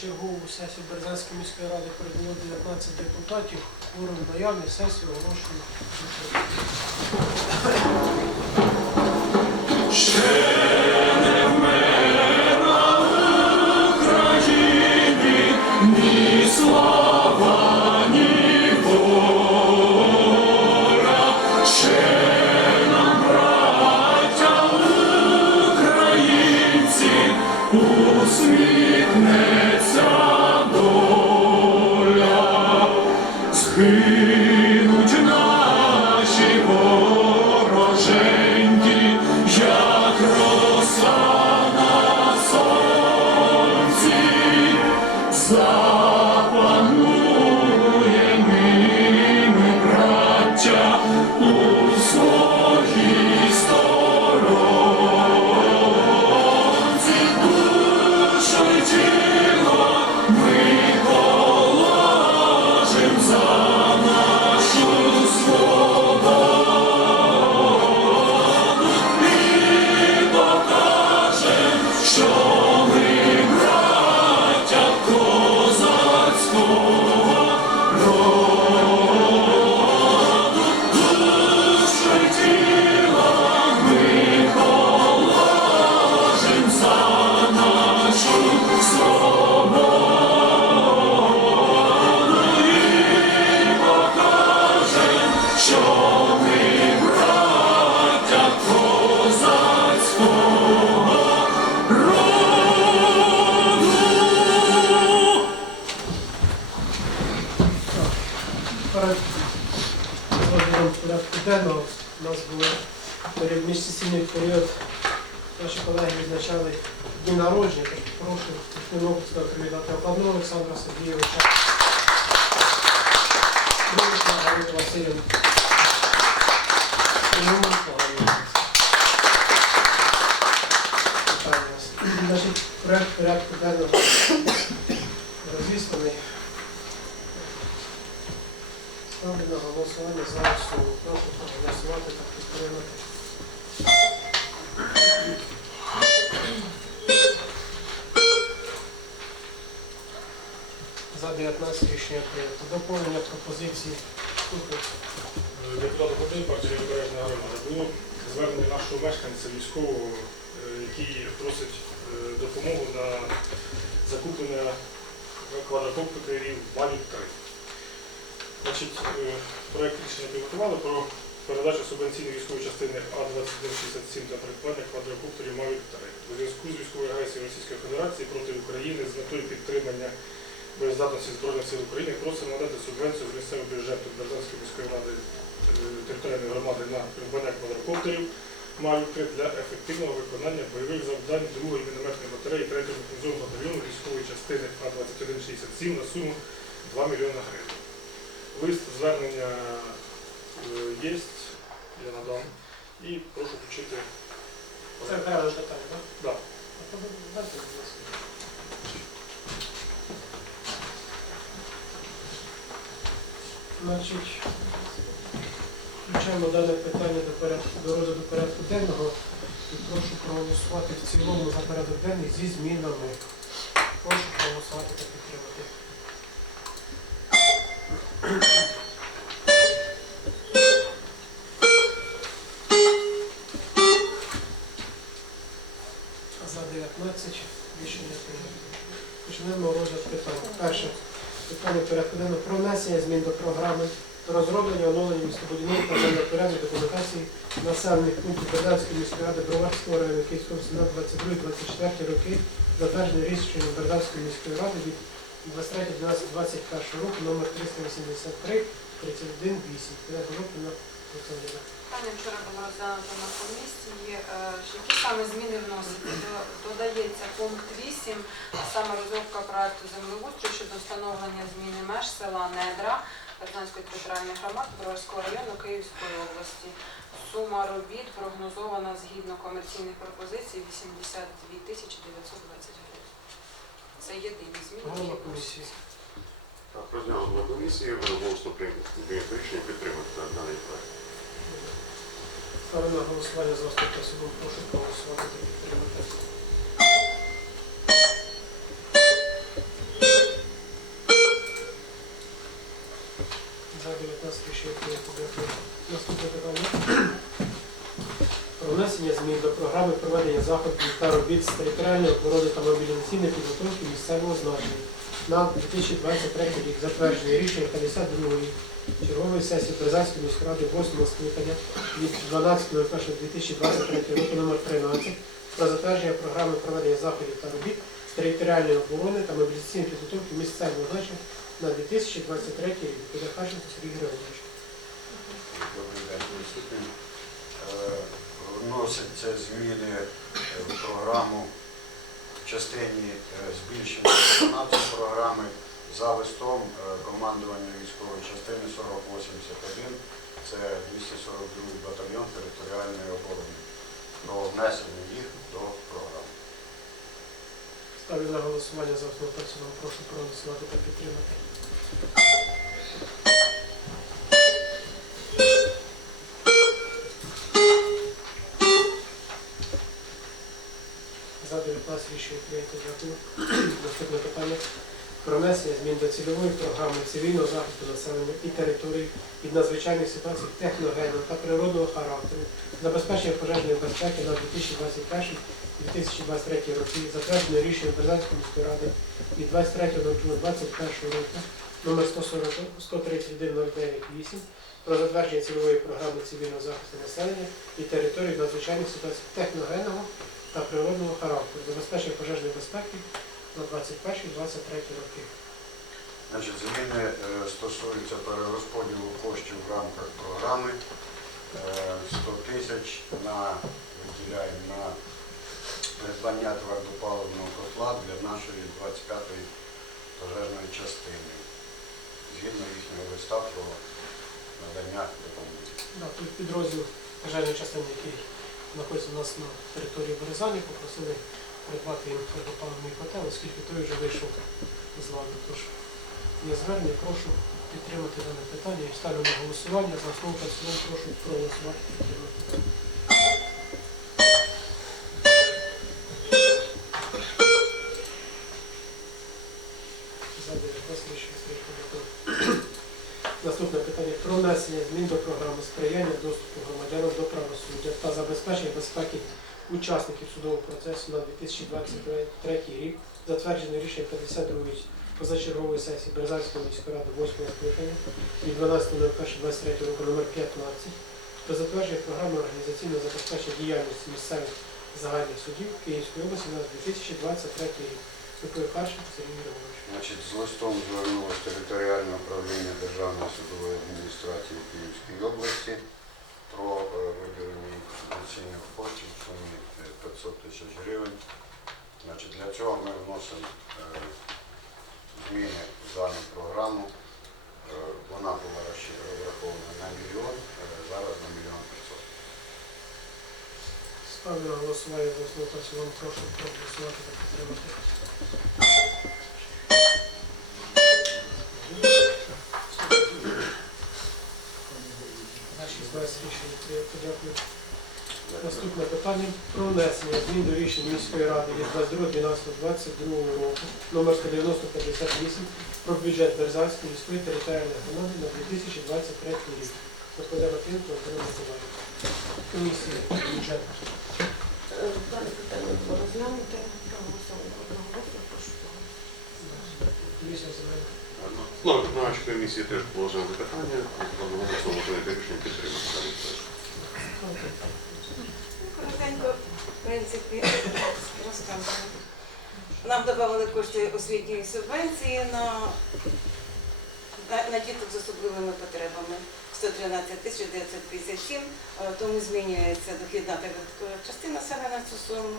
Значить, у сесію Березанської міської ради прибуло 19 депутатів. Кворум наявний, сесію оголошую. see. Порядку денного у нас був перед міжсесійний період. Наші колеги відзначали дні народження. Тож прошу Тернопільського привітати Окладного Олександра Сергійовича. Крилика Галину Васильівну. Симоненко Галину. Вітаю вас. Значить, проект порядку денного розісланий. Ставлю на голосування за основу. Прошу проголосувати та підтримати. За 19 рішення прийнято. Доповнення пропозиції. Депутат Годин, партія Лібережна громада. Було звернення нашого мешканця військового, е, який просить е, допомогу на закуплення квадрокоптерів Валют 3. Значить, е, проект рішення підготували про передачу субвенційної військової частини А-2167 для придбання квадрокоптерів Мавік 3. У зв'язку з військовою агресією Російської Федерації проти України з метою підтримання боєздатності Збройних сил України просимо надати субвенцію з місцевого бюджету Березанської міської ради е, територіальної громади на придбання квадрокоптерів Мавіки для ефективного виконання бойових завдань 2-ї мінометної батареї 3-го механізованого батальйону військової частини А-2167 на суму 2 мільйони гривень. Лист звернення є, я надам. І прошу включити. Це окреме питання, так? Да. А то дайте, будь ласка. Значить, включаємо дане питання до, порядку, до розгляду порядку денного і прошу проголосувати в цілому за порядок денний зі змінами. Прошу проголосувати та підтримати. За 19 рішення прийнято. Почнемо розгляд питань. Перше питання денного про внесення змін до програми про розроблення оновлення містобудівної та землепорядної документації населених пунктів Берданської міської ради Броварського району Київського на 22-24 роки, затверджене рішенням Берданської міської ради від 23.12.21 року номер 383 31 8. Порядок на Олександра. Питання вчора було розглянуто на комісії. Е, Які саме зміни вносити? Додається пункт 8, саме розробка проекту землеустрою щодо встановлення зміни меж села Недра Березанської територіальної громади Броварського району Київської області. Сума робіт прогнозована згідно комерційних пропозицій 82 тисячі 920 гривень. Це єдині зміни. Так, розглянули на комісії, голосно прийнято рішення підтримати даний проект. Ставлю на голосування за наступне судом. Прошу проголосувати та підтримати. За 19 рішення прийнято. Наступне питання програми проведення заходів та робіт з територіальної оборони та мобілізаційної підготовки місцевого значення на 2023 рік, затвердження рішення 52-ї чергової сесії Березанської міської ради 8 скликання від 12.01.2023 року номер 13 про затвердження програми проведення заходів та робіт з територіальної оборони та мобілізаційної підготовки місцевого значення на 2023 рік. Буде Сергій Григорович. Добрий день, Вносяться зміни е, в програму в частині е, збільшення виконавців програми за листом е, командування військової частини 4081, це 242 батальйон територіальної оборони, про внесення їх до програми. Ставлю на голосування за та. Прошу проголосувати та підтримати. За 19 рішення прийнято. Наступне питання. Про внесення змін до цільової програми цивільного захисту населення і територій від надзвичайних ситуацій техногенного та природного характеру, забезпечення пожежної безпеки на 2021-2023 роки, затверджене рішенням Березанської міської ради від 23.02.21 року номер 140 131.09.8 про затвердження цільової програми цивільного захисту населення і території надзвичайних ситуацій техногенного та природного характеру, забезпечення пожежної безпеки на 21-23 роки. Значить, зміни е, стосуються перерозподілу коштів в рамках програми. Е, 100 тисяч на виділяємо на придбання твердопаливного котла для нашої 25-ї пожежної частини. Згідно їхнього листа про надання допомоги. Да, тут підрозділ пожежної частини, який знаходиться у нас на території Березані, попросили придбати їм твердопаливний котел, оскільки той вже вийшов з ладу. Тож є звернення, прошу підтримати дане питання і ставлю на голосування. За основу прошу проголосувати підтримати. Внесення змін до програми сприяння доступу громадянам до правосуддя та забезпечення безпеки учасників судового процесу на 2023 рік, затверджене рішення 52-ї позачергової сесії Березанської міської ради 8 скликання від 12.01.23 року номер 15 про затвердження програми організаційного забезпечення діяльності місцевих загальних судів Київської області на 2023 рік. Григорович. Значить, з листом звернулося територіальне управління Державної судової адміністрації Київської області про е, виділення інвестиційних коштів в сумі е, 500 тисяч гривень. Значить, для цього ми вносимо е, зміни в дану програму. Е, Вона була розрахована на мільйон, е, зараз на мільйон 500. Ставлю на голосування за основу та цілому. Прошу проголосувати та підтримати. Наші 16 рішення прийнято. Дякую. Наступне питання про внесення змін до рішення міської ради від 22.12.22 року номер 19058 про бюджет Березанської міської територіальної громади на 2023 рік. Доповідає Матвієнко Антона Миколаївна. Комісія бюджетна. Дане питання було комісії теж було розглянути питання, одноголосно можна рішення підтримати даний. Коротенько, в принципі, розказано. Нам додали кошти освітньої субвенції на, на діток з особливими потребами. 113 тисяч 957, е, тому змінюється дохідна та частина саме на цю суму.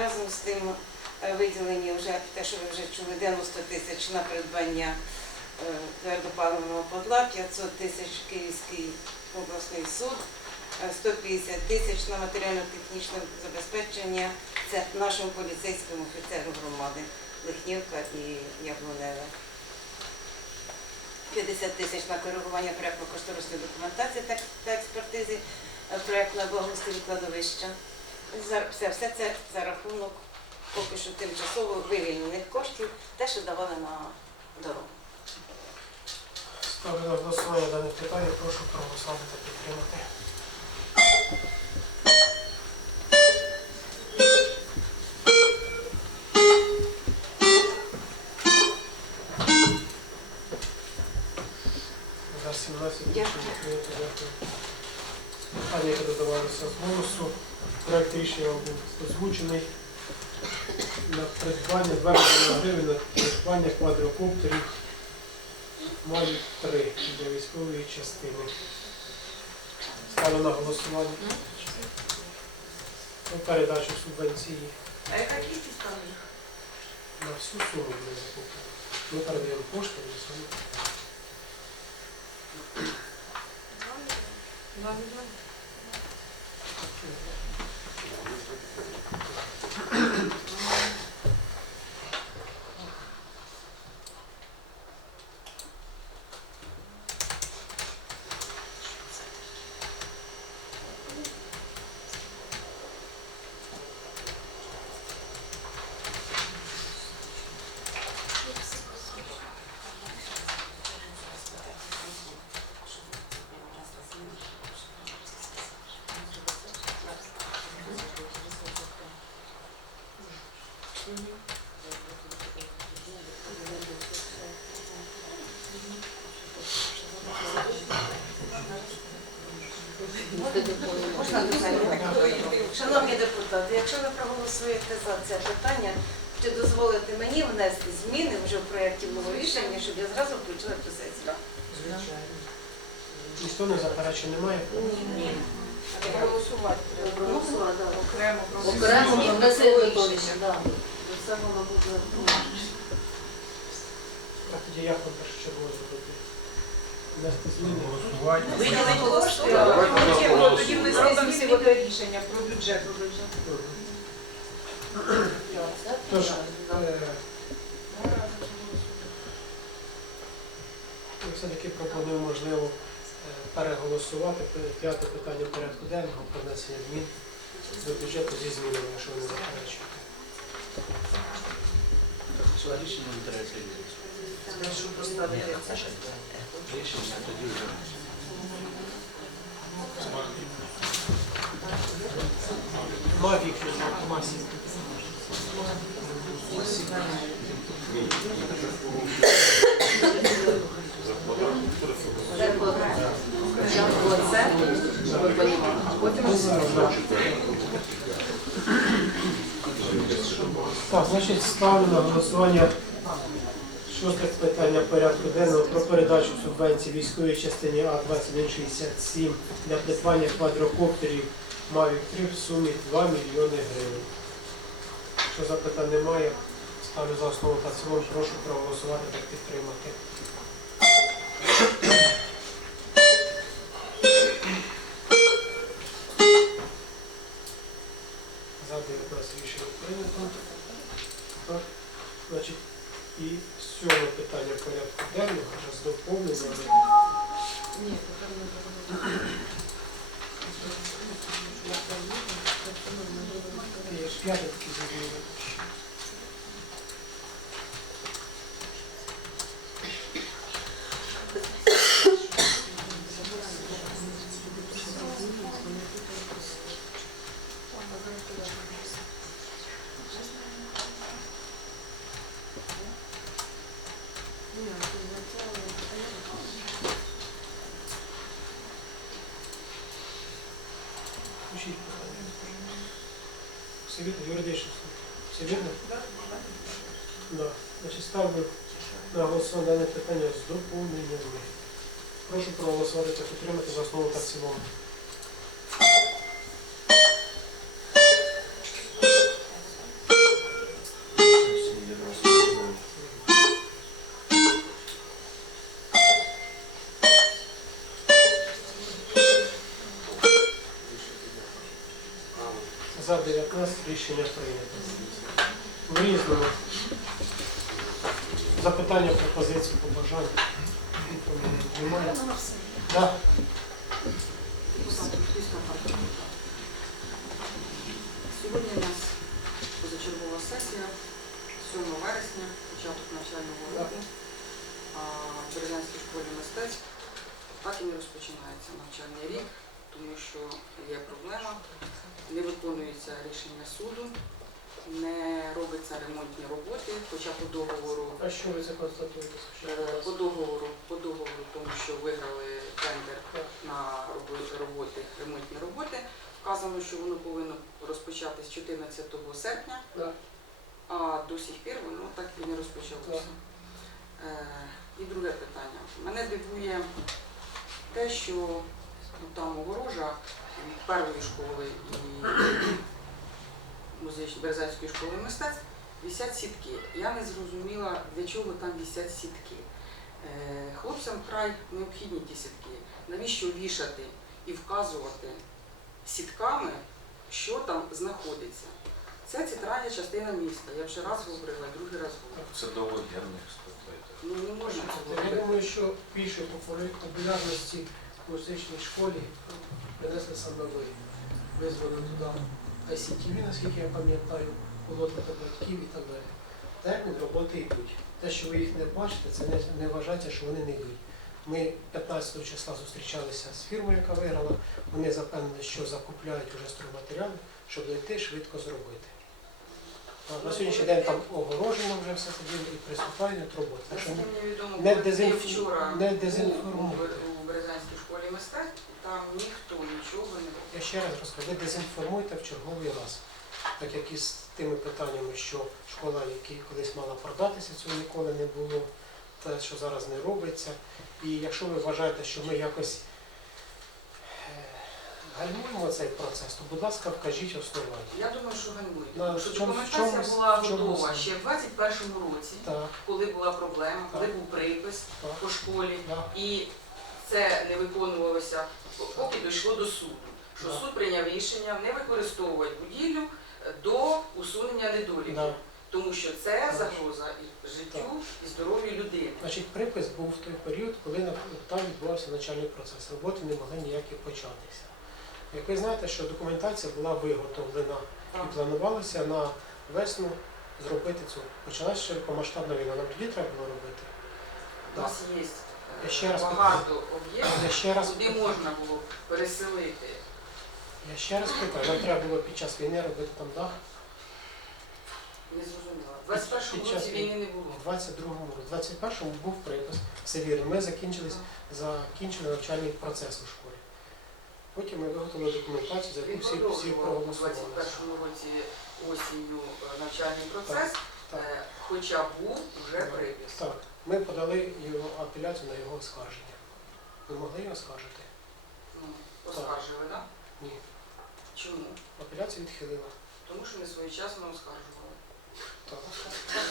Разом з тим е, виділені вже те, що ви вже чули, 90 тисяч на придбання е, твердопаливного подла, 500 тисяч Київський обласний суд, е, 150 тисяч на матеріально-технічне забезпечення. Це нашому поліцейському офіцеру громади Лихнівка і Яблуневе. 50 тисяч на коригування проєктно-кошторисної документації та, та експертизи проєктної проєктного благоустрою кладовища. Все, все це за рахунок поки що тимчасово вивільнених коштів, те, що давали на дорогу. Ставлю на голосування дане питання. Прошу проголосувати та підтримати. Питання, яке додавалося з голосу. Проект рішення був озвучений на придбання 2 мільйони гривень на придбання квадрокоптерів Малі 3 для військової частини. Ставлю на голосування. Про передачу субвенції А яка кількість там їх? на всю суму буде закуплено. Ми передаємо кошти, вони самі. Два мільйони. Можна питання? Шановні депутати, якщо ви проголосуєте за це питання, чи дозволите мені внести зміни вже в проєкті було рішення, щоб я зразу включила цю сесію? Ніхто не заперечень немає. Ні. Проголосувати. Проголосувати, да. Окремо Окремо внесли рішення, да. Це воно буде. А тоді як вам першочергово зробити? Внести зміни? Виділити кошти, а потім тоді ми Зробимо всі рішення про бюджет. Тож, е, ми все-таки пропонуємо, можливо, е, переголосувати пе- п'яте питання порядку денного про внесення змін до бюджету зі змінами, якщо ви не заперечуєте. Це рішення. Прошу поставити це. Рішення тоді вже. Мавік, Масі. Так, значить, ставлю на голосування шосте питання порядку денного про передачу субвенції військовій частині А-2167 для придбання квадрокоптерів Mavic 3 в сумі 2 мільйони гривень. Якщо запитань немає, ставлю за основу та цілому, прошу проголосувати та підтримати. За 19 рішення прийнято. Так, значить, і сьоме питання порядку денного вже з доповненнями. Ні, потрібно Є ж п'яте такі зміни. Включіть питання. Все вірно, юридично. Все вірно? Да. Значить, ставлю на голосування дане питання з. Прошу проголосувати та підтримати за основу та в цілому. За 19 рішення прийнято. В різному. Запитання, пропозиції, побажання. Немає? Да. Сьогодні у нас позачергова сесія, 7 вересня, початок навчального року. В Березанській школі мистецтв так і не розпочинається навчальний рік, тому що є проблема, не виконується рішення суду не робиться ремонтні роботи, хоча по договору А що ви це констатуєте? Е. По договору, по договору, тому що виграли тендер на робо- роботи, ремонтні роботи, вказано, що воно повинно розпочатись 14 серпня, Да. а до сих пір воно так і не розпочалося. Е, І друге питання. Мене дивує те, що ну, там огорожа від першої школи і музичної Березанської школи мистецтв висять сітки. Я не зрозуміла, для чого там висять сітки. Е, Хлопцям вкрай необхідні ті сітки. Навіщо вішати і вказувати сітками, що там знаходиться? Це центральна частина міста. Я вже раз говорила, другий раз говорила. Це до воєнних спитайте. Ну не можна це Я думаю, що більше популя- популярності в музичній школі принесли саме ви. Визвали туди ICTV, наскільки я пам'ятаю, полотника батьків і так далі. Термін роботи йдуть. Те, що ви їх не бачите, це не, не вважається, що вони не йдуть. Ми 15 числа зустрічалися з фірмою, яка виграла. Вони запевнили, що закупляють вже стройматеріали, щоб дойти швидко зробити. А На сьогоднішній день там огорожено вже все це і приступають до роботи. Так що не коли я дезінф- вчора не був у Березанській школі мистецтв, там ніхто нічого не робив. Я ще раз розкажу, ви дезінформуйте в черговий раз. Так як і з тими питаннями, що школа, яка колись мала продатися, цього ніколи не було, те, що зараз не робиться. І якщо ви вважаєте, що ми якось е, гальмуємо цей процес, то, будь ласка, вкажіть основання. Я думаю, що ганьбують. На Тому що документація була готова ще в 21-му році, Так, коли була проблема, коли Так. був припис так, по школі, так. і це не виконувалося, поки дійшло до суду. Що суд прийняв рішення не використовувати будівлю е, до усунення недоліків, тому що це загроза і життю і здоров'ю людини. Значить, припис був в той період, коли там відбувався навчальний процес. Роботи не могли ніякі початися. Як ви знаєте, що документація була виготовлена Так. і планувалося на весну зробити цю. Почалася широкомасштабна війна. Нам тоді треба було робити. У нас є Я ще раз багато об'єктів, Я ще раз куди можна було переселити. я ще раз питаю, нам треба було під час війни робити там дах Не зрозуміла. В 21-му році війни не було. у 22-му році. В 21-му був припис. Все вірно. Ми закінчили, закінчили навчальний процес у школі. Потім ми виготовили документацію, за Він яку всі, всі продовжував у проголосували. 21-му році осінню е, навчальний процес, так. е, хоча був вже припис. Так, ми подали його апеляцію на його оскарження. Ви могли його оскаржити? Ну, оскаржили, так? Ні. Чому? Апеляцію відхилила. Тому що не своєчасно оскаржували. Так.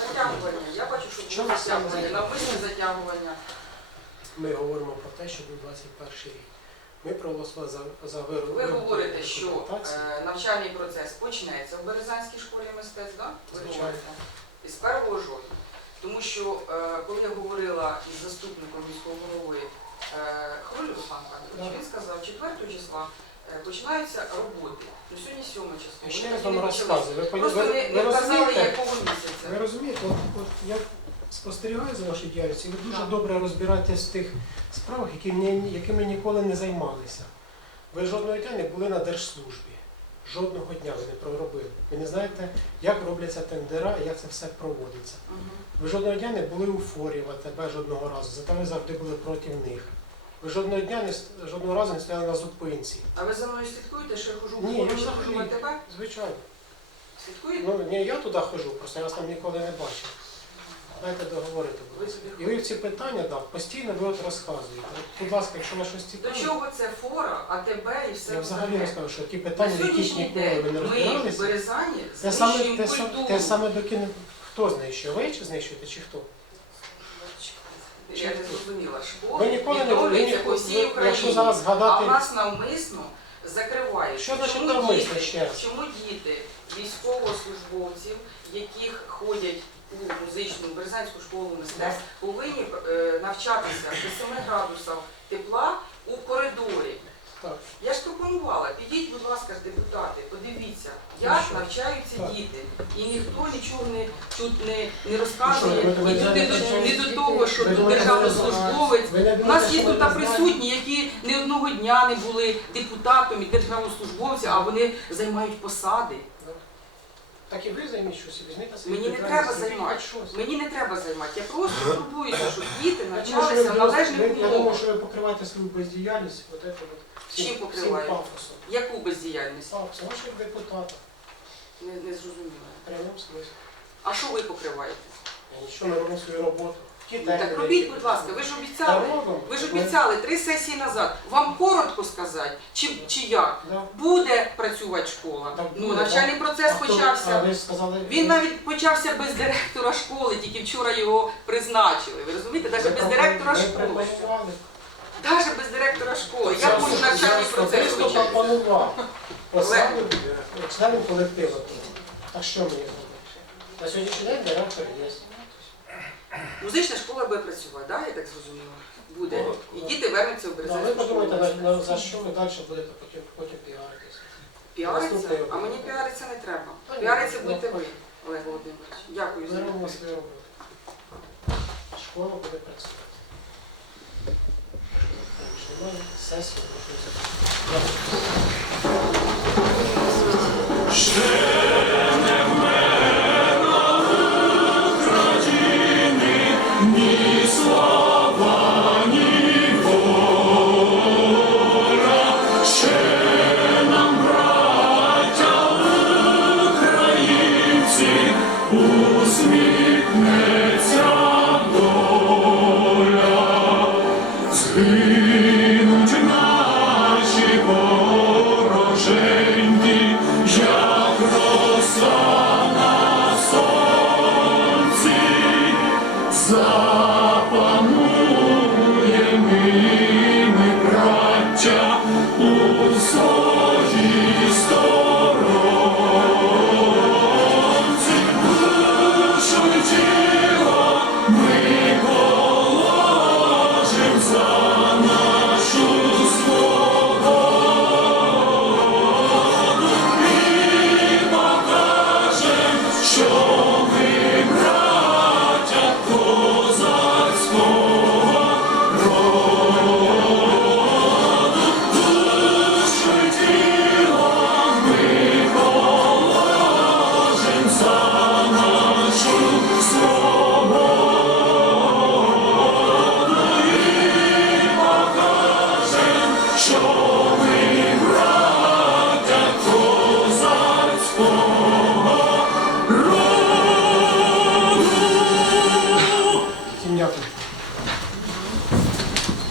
Затягування. Я бачу, що Чому було саме затягування, навмисне затягування. Ми говоримо про те, що був 21 рік. Ми проголосували за, за вирок. Ви говорите, що е, навчальний процес почнеться в Березанській школі мистецтв, так? Ви Звичайно. говорите. Із 1 жовтня. Тому що е, коли я говорила із заступником міського голови е, Хролю Руслан він сказав, 4 числа е, починаються роботи. Ну сьогодні 7 число. Ще Вони раз вам не розказую. Ви, поні- Просто ви, не, ви не вказали, розумієте, якого ви місяця. розумієте, от, от я спостерігаю за вашою діяльністю, і ви дуже Так. добре розбираєтесь в тих справах, які, ні- якими ніколи не займалися. Ви жодного дня не були на держслужбі. Жодного дня ви не проробили. Ви не знаєте, як робляться тендера і як це все проводиться. Ви жодного дня не були у форі в АТБ жодного разу, зате ви завжди були проти них. Ви жодного дня не жодного разу не стояли на зупинці. А ви за мною слідкуєте, що я хожу Ні, я хожу в АТБ? Звичайно. Слідкуєте? Ну, не я туди ходжу, просто я вас там ніколи не бачив. Дайте договорити. І ви ці питання, так, постійно ви от розказуєте. От, будь ласка, якщо вас щось До чого це фора, АТБ і все я взагалі остальне? розкажу, що ті На питання, яких сьогоднішній ніколи ви день не ми в розбиралися, Березані те саме, знищуємо те, саме, культуру. те саме докине. Хто знищує? Ви чи знищуєте, чи хто? Я не зрозуміла. Ви ніколи не ви, відновлюються по всій ви- якщо Україні, зараз а згадати, в нас навмисно закривають. Що значить навмисно, ще раз? Чому діти військовослужбовців, яких ходять у музичну Березанську школу мистецтв, повинні е, навчатися при 7 градусах тепла у коридорі? Я ж пропонувала, підіть, будь ласка, депутати, подивіться, Ну як навчаються діти. І ніхто нічого не, тут не, не Ну розказує, і тут не до, не до того, що тут державнослужбовець. У нас є тут присутні, які не одного дня не були депутатом і державнослужбовцем, а вони займають посади. Так і ви займіть щось, і візьміть на себе Мені не треба займати. щось. Мені не треба займати. Я просто турбуюся, щоб діти навчалися в належних Я думаю, умовах. що ви покриваєте свою бездіяльність от це от всім- Чим всім пафосом. Яку бездіяльність? Пафосом, ваших депутата. Не, не зрозуміла. В прямому смислі. А що ви покриваєте? Я нічого не роблю свою роботу. Ну, так робіть, будь ласка, ви ж обіцяли. Ви ж обіцяли три сесії назад. Вам коротко сказати, чи, чи як? Да. Буде працювати школа. Так Ну, буде, навчальний процес А хто- А почався. ви сказали... Він навіть почався без директора школи, тільки вчора його призначили. Ви розумієте? Навіть без директора школи. Навіть без директора школи. Як може навчальний процес пропонував посаду членів колективу. А що мені зробити? На сьогоднішній день директор є. Музична школа буде працювати, да? я так зрозуміла. Буде. І діти вернуться в Ну, ви Березанську школу. подумайте, на- на- за що ви далі будете потім, потім піаритися. Піариться? А мені піаритися не треба. Піаритися ну, будете ви, Олег Володимирович. Дякую за відповідь. свою роботу. Школа буде працювати. Шановні, сесію можна